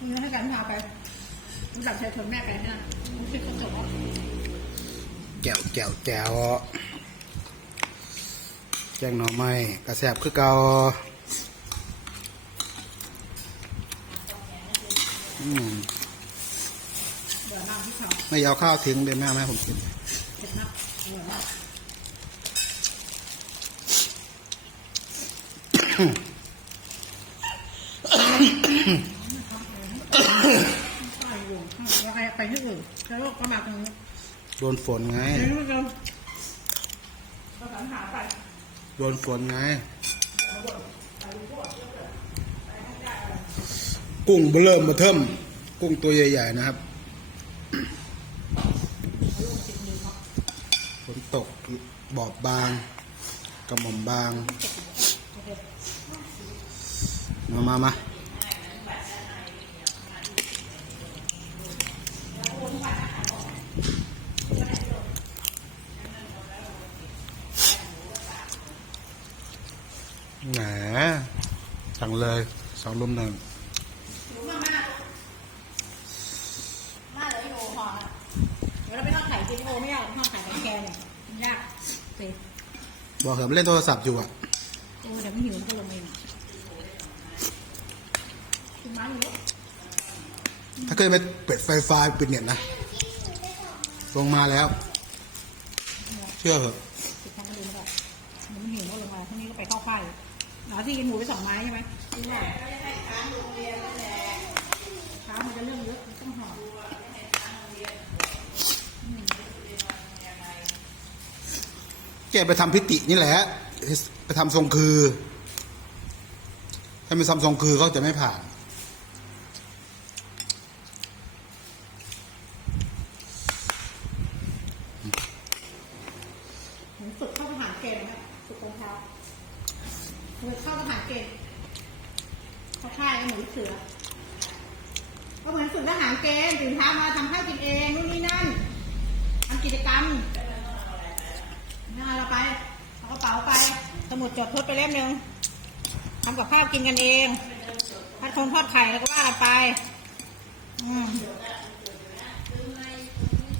มึงให้กันพาไปมึงจับชายชนแม่ไปเนี่ยมึงคิดเขาจบแก้วแก้วแก้วแจ้งหน่อไม้กระแสบคือเกาอืมเดี๋ยวน้ำที่เขาไม่เอาข้าวทิ้งเลยแม่เอามาให้ผมกินเผ็ดมากอร่อยมากไปอยู่แล้วใคร ไปที่อื่นแล้วก็มาตรงนี้โดนฝนไง เดี๋ยวเราเราสรรหาไป โดนฝนไง กุ้งเบอเริ่มมาเทิมกุ้งตัวใหญ่ ๆ นะครับ ฝนตกบอบบาง กระหม่อมบาง มามามา แหมสั่งเลยสองลุมหนึ่งมามามาเลยโอพอละเดี๋ยวเราไปทอดไข่กินโอไม่เอาทอดไข่กับแกเนี่ยมันยากสิบอกเหอะมันเล่นโทรศัพท์อยู่อะโอ้เดี๋ยวไม่หิวก็ลงเองคุณมาอยู่ถ้าเคยไปเปิดไฟฟ้าปิดเน็ตนะ ลงมาแล้ว เชื่อเหอะติดทางกระดูกแล้วเดี๋ยวมันหิวก็ลงมาพรุ่งนี้ก็ไปเข้าค่าย หนาที่กินหมูไปสองไม้ใช่ไหมกินหน่อยช้ามันจะเรื่องเยอะมันต้องห่อแกไปทำพิตินี่แหละ ไปทำทรงคือ ถ้าไม่ทำทรงคือเขาจะไม่ผ่านเหมือนฝึกเข้าทหารเกณฑ์นะครับฝึกรองเท้าฝึกเข้าทหารเกณฑ์เข้าค่ายก็เหมือนลูเสือ ก็เหมือนฝึกทหารเกณฑ์ตื่นเช้ามาทำข้าวกินเองนู่นนี่นั่นทำกิจกรรมน่าเราไปเอากระเป๋าไป สมุดจดทดไปเล่มหนึ่งทำกับข้าวกินกันเองพัดคงทอดไข่แล้วก็ว่ากันไป อืม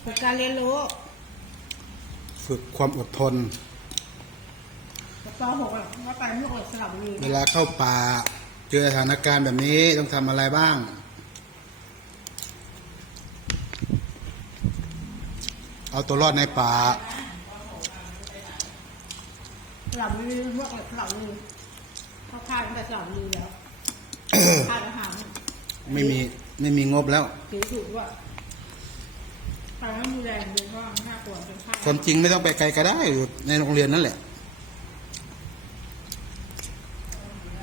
ฝึกการเรียนรู้ ฝึกความอดทน กับป .6 อะว่าไปไม่อดสลับบุรีเวลาเข้าป่า เจอสถานการณ์แบบนี้ต้องทำอะไรบ้าง เอาตัวรอดในป่า สลับบุรีพวกสลับบุรีเข้าค่ายตั้งแต่สลับบุรีแล้วค่ายทหารไม่มีไม่มีงบแล้วถือถูกว่าไปแล้วมีแรงเลยก็น่ากลัวเป็นค่ายความจริงไม่ต้องไปไกลก็ได้อยู่ในโรงเรียนนั่นแหละอ